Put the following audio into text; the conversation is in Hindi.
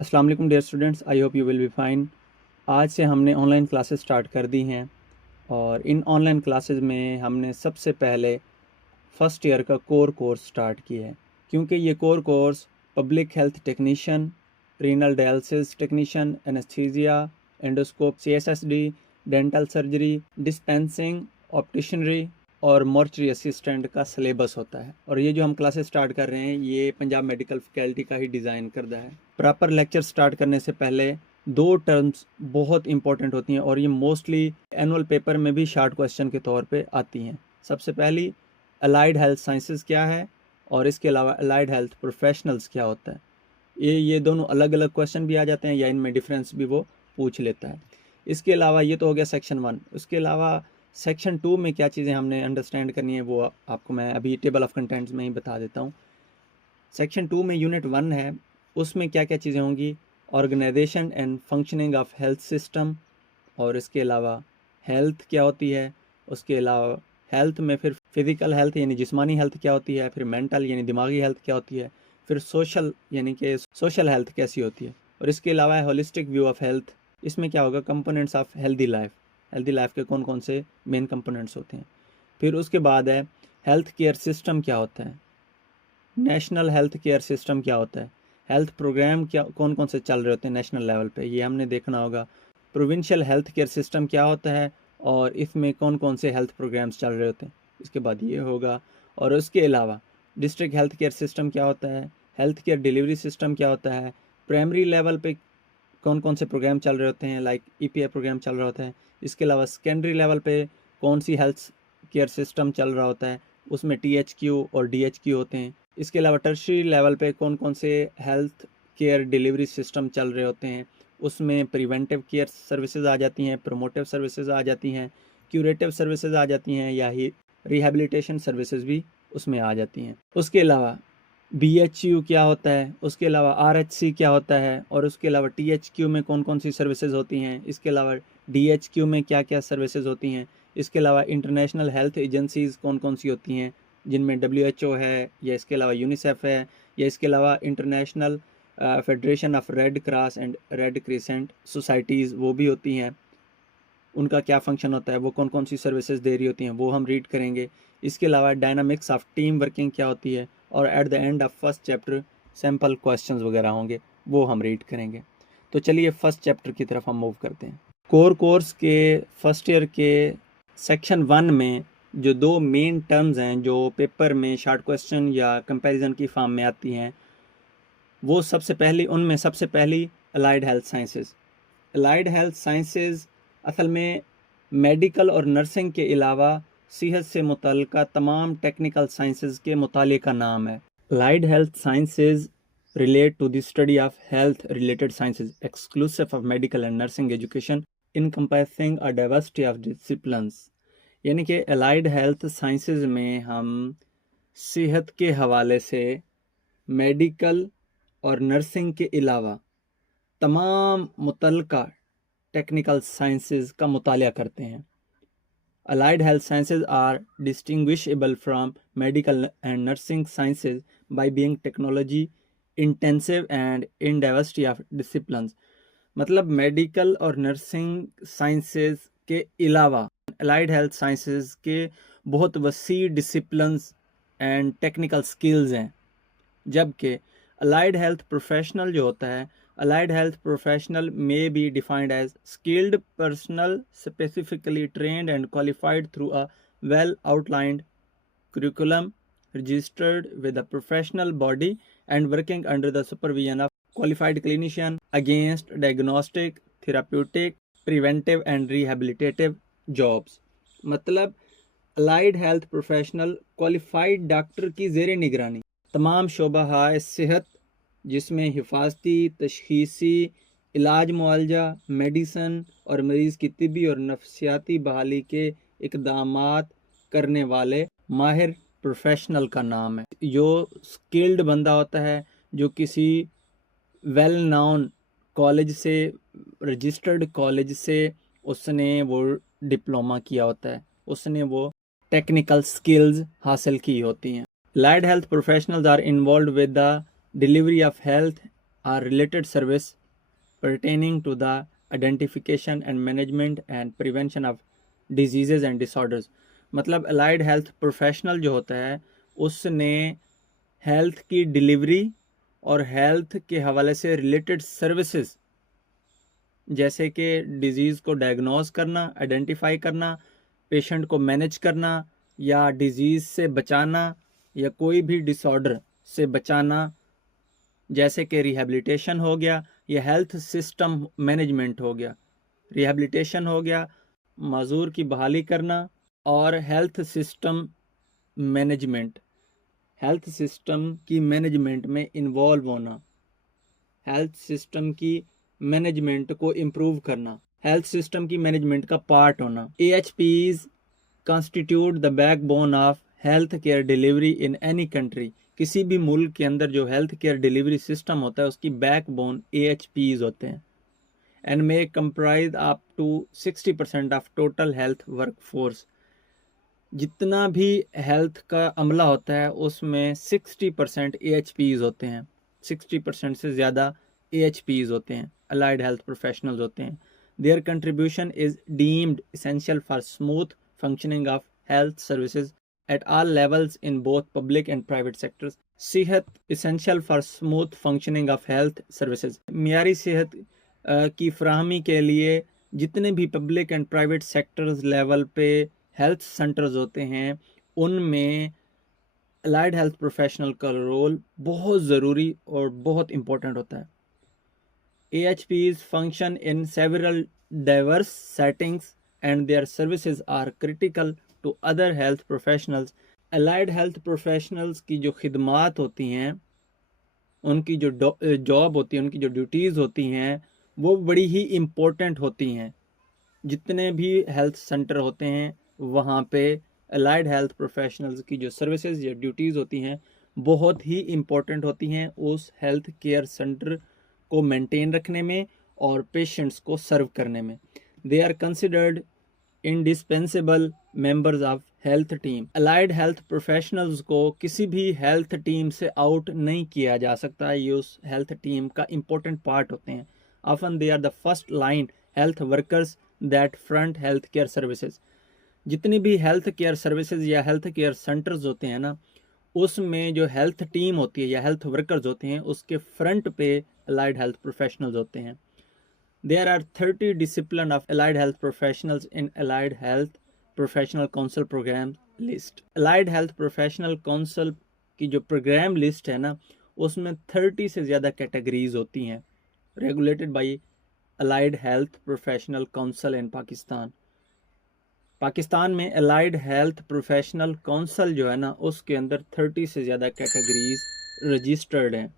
अस्सलाम वालेकुम dear students, I hope you will be fine. आज से हमने ऑनलाइन क्लासेस स्टार्ट कर दी हैं और इन ऑनलाइन क्लासेस में हमने सबसे पहले फ़र्स्ट ईयर का कोर कोर्स स्टार्ट किया है, क्योंकि ये core course public health technician, renal dialysis technician, anaesthesia, endoscope, CSSD, dental surgery, dispensing, opticianry और मॉर्चरी असिस्टेंट का सिलेबस होता है। और ये जो हम क्लासेस स्टार्ट कर रहे हैं ये पंजाब मेडिकल फैकल्टी का ही डिज़ाइन करदा है। प्रॉपर लेक्चर स्टार्ट करने से पहले दो टर्म्स बहुत इंपॉर्टेंट होती हैं और ये मोस्टली एनुअल पेपर में भी शॉर्ट क्वेश्चन के तौर पे आती हैं। सबसे पहली अलाइड हेल्थ साइंसेस क्या है और इसके अलावा अलाइड हेल्थ प्रोफेशनल्स क्या होता है। ये दोनों अलग अलग क्वेश्चन भी आ जाते हैं या इनमें डिफरेंस भी वो पूछ लेता है। इसके अलावा ये तो हो गया सेक्शन 1। उसके अलावा सेक्शन 2 में क्या चीज़ें हमने अंडरस्टैंड करनी है वो आपको मैं अभी टेबल ऑफ कंटेंट्स में ही बता देता हूँ। सेक्शन 2 में यूनिट 1 है, उसमें क्या क्या चीज़ें होंगी, organisation and functioning of health system, और इसके अलावा हेल्थ क्या होती है, उसके अलावा हेल्थ में फिर फिज़िकल हेल्थ यानी जिस्मानी हेल्थ क्या होती है, फिर मेंटल यानी दिमागी हेल्थ क्या होती है, फिर सोशल यानी कि सोशल हेल्थ कैसी होती है, और इसके अलावा है होलिस्टिक व्यू ऑफ हेल्थ। इसमें क्या होगा, कंपोनेंट्स ऑफ हेल्दी लाइफ के कौन कौन से मेन कंपोनेंट्स होते हैं। फिर उसके बाद है हेल्थ केयर सिस्टम क्या होता है, नेशनल हेल्थ केयर सिस्टम क्या होता है, हेल्थ प्रोग्राम क्या कौन कौन से चल रहे होते हैं नेशनल लेवल पे, ये हमने देखना होगा। प्रोविंशियल हेल्थ केयर सिस्टम क्या होता है और इसमें कौन कौन से हेल्थ प्रोग्राम्स चल रहे होते हैं, इसके बाद ये होगा। और उसके अलावा डिस्ट्रिक्ट हेल्थ केयर सिस्टम क्या होता है, हेल्थ केयर डिलीवरी सिस्टम क्या होता है, प्राइमरी लेवल पे कौन कौन से प्रोग्राम चल रहे होते हैं, लाइक EPI प्रोग्राम चल रहा होता है। इसके अलावा सेकेंडरी लेवल पे कौन सी हेल्थ केयर सिस्टम चल रहा होता है, उसमें THQ और DHQ होते हैं। इसके अलावा टर्शरी लेवल पे कौन कौन से हेल्थ केयर डिलीवरी सिस्टम चल रहे होते हैं, उसमें प्रिवेंटिव केयर सर्विसेज आ जाती हैं, प्रोमोटिव सर्विसेज आ जाती हैं, क्यूरेटिव सर्विसेज आ जाती हैं, या ही रिहेबिलिटेशन सर्विसेज भी उसमें आ जाती हैं। उसके अलावा BHU क्या होता है, उसके अलावा RHC क्या होता है, और उसके अलावा THQ में कौन कौन सी सर्विसेज होती हैं, इसके अलावा DHQ में क्या क्या सर्विसेज होती हैं। इसके अलावा इंटरनेशनल हेल्थ एजेंसीज़ कौन कौन सी होती हैं, जिनमें WHO है, या इसके अलावा यूनिसेफ है, या इसके अलावा international federation of red cross and red crescent societies वो भी होती हैं। उनका क्या फ़ंक्शन होता है, वो कौन कौन सी सर्विसेज दे रही होती हैं, वो हम रीड करेंगे। इसके अलावा डायनामिक्स ऑफ टीम वर्किंग क्या होती है, और at the end of first chapter sample questions वगैरह होंगे, वो हम रीड करेंगे। तो चलिए फर्स्ट चैप्टर की तरफ हम मूव करते हैं। कोर कोर्स के फर्स्ट ईयर के सेक्शन 1 में जो दो मेन टर्म्स हैं जो पेपर में शॉर्ट क्वेश्चन या कंपैरिजन की फॉर्म में आती हैं, वो उनमें सबसे पहली allied health sciences. Allied health sciences असल में मेडिकल और नर्सिंग के अलावा सेहत से मुतल्लिका तमाम टेक्निकल साइंसेज के मुताले का नाम है। Allied health sciences relate to the study of health related sciences exclusive of medical and nursing education encompassing a diversity of disciplines। यानी कि अलाइड हेल्थ साइंसेज में हम सेहत के हवाले से मेडिकल और नर्सिंग के अलावा तमाम मुतल्लिका टेक्निकल साइंसेज का मुतालिया करते हैं। Allied health sciences are distinguishable from medical and nursing sciences by being technology intensive and in diversity of disciplines। मतलब मेडिकल और नर्सिंग साइंसेज के अलावा अलाइड हेल्थ साइंसेज के बहुत वसी डिसिप्लिन्स एंड टेक्निकल स्किल्स हैं। जबकि अलाइड हेल्थ प्रोफेशनल जो होता है, allied health professional may be defined as skilled personnel specifically trained and qualified through a well outlined curriculum registered with a professional body and working under the supervision of qualified clinician against diagnostic, therapeutic, preventive and rehabilitative jobs। मतलब allied health professional qualified doctor की ज़ेर निगरानी तमाम शोबा सेहत, जिसमें हिफाजती, तशखीसी, इलाज, मुआलजा, मेडिसन और मरीज़ की तिब्बी और नफ्सियाती बहाली के इकदामात करने वाले माहिर प्रोफेशनल का नाम है। जो स्किल्ड बंदा होता है, जो किसी वेल नाउन कॉलेज से, रजिस्टर्ड कॉलेज से उसने वो डिप्लोमा किया होता है, उसने वो टेक्निकल स्किल्स हासिल की होती हैं। Allied health professionals are involved with the delivery of health are related service pertaining to the identification and management and prevention of diseases and disorders। मतलब अलाइड हेल्थ प्रोफेशनल जो होता है उसने हेल्थ की डिलीवरी और हेल्थ के हवाले से रिलेटेड सर्विसेज जैसे कि डिजीज़ को डायग्नोज करना, आइडेंटिफाई करना, पेशेंट को मैनेज करना या डिजीज़ से बचाना या कोई भी डिसऑर्डर से बचाना, जैसे कि रिहैबिलिटेशन हो गया या हेल्थ सिस्टम मैनेजमेंट हो गया। रिहैबिलिटेशन हो गया, माजूर की बहाली करना, और health system management, health system की मैनेजमेंट में इन्वॉल्व होना, हेल्थ सिस्टम की मैनेजमेंट को इम्प्रूव करना, हेल्थ सिस्टम की मैनेजमेंट का पार्ट होना। AHPs constitute the backbone of health care delivery in any country. किसी भी मुल्क के अंदर जो हेल्थ केयर डिलीवरी सिस्टम होता है उसकी बैकबोन AHPs होते हैं। And may comprise up to 60% of total health workforce. जितना भी हेल्थ का अमला होता है उसमें 60% AHPs होते हैं, 60% से ज़्यादा AHPs होते हैं, अलाइड हेल्थ प्रोफेशनल्स होते हैं। Their contribution is deemed essential for smooth functioning of health services at all levels in both public and private sectors. सेहत essential for smooth functioning of health services, मियारी सेहत की फ्राहमी के लिए जितने भी public and private sectors level पे हेल्थ सेंटर्स होते हैं उनमें अलाइड हेल्थ प्रोफेशनल का रोल बहुत ज़रूरी और बहुत इम्पोर्टेंट होता है। AHPs function in several diverse settings and their services are critical to other health professionals। allied health professionals की जो खिदमात होती हैं, उनकी जो जॉब होती है, उनकी जो ड्यूटीज़ होती हैं वो बड़ी ही इम्पोर्टेंट होती हैं। जितने भी हेल्थ सेंटर होते हैं वहाँ पे अलाइड हेल्थ प्रोफेशनल्स की जो सर्विसेज या ड्यूटीज़ होती हैं बहुत ही इम्पोर्टेंट होती हैं उस हेल्थ केयर सेंटर को मेंटेन रखने में और पेशेंट्स को सर्व करने में। They are considered indispensable members of health team. Allied health professionals को किसी भी हेल्थ टीम से आउट नहीं किया जा सकता, ये उस हेल्थ टीम का इम्पोर्टेंट पार्ट होते हैं। Often they are the first line health workers that front health care services. जितनी भी हेल्थ केयर सर्विसेज या हेल्थ केयर सेंटर्स होते हैं ना, उसमें जो हेल्थ टीम होती है या हेल्थ वर्कर्स होते हैं उसके फ्रंट पे अलाइड हेल्थ प्रोफेशनल्स होते हैं। There are 30 discipline of allied health professionals in allied health professional council programme list. Allied health professional council की जो प्रोग्राम लिस्ट है ना उसमें 30 से ज़्यादा कैटेगरीज होती हैं, regulated by allied health professional council in Pakistan. Pakistan में अलाइड हेल्थ प्रोफेशनल काउंसिल जो है ना उसके अंदर 30 से ज़्यादा कैटेगरीज रजिस्टर्ड हैं।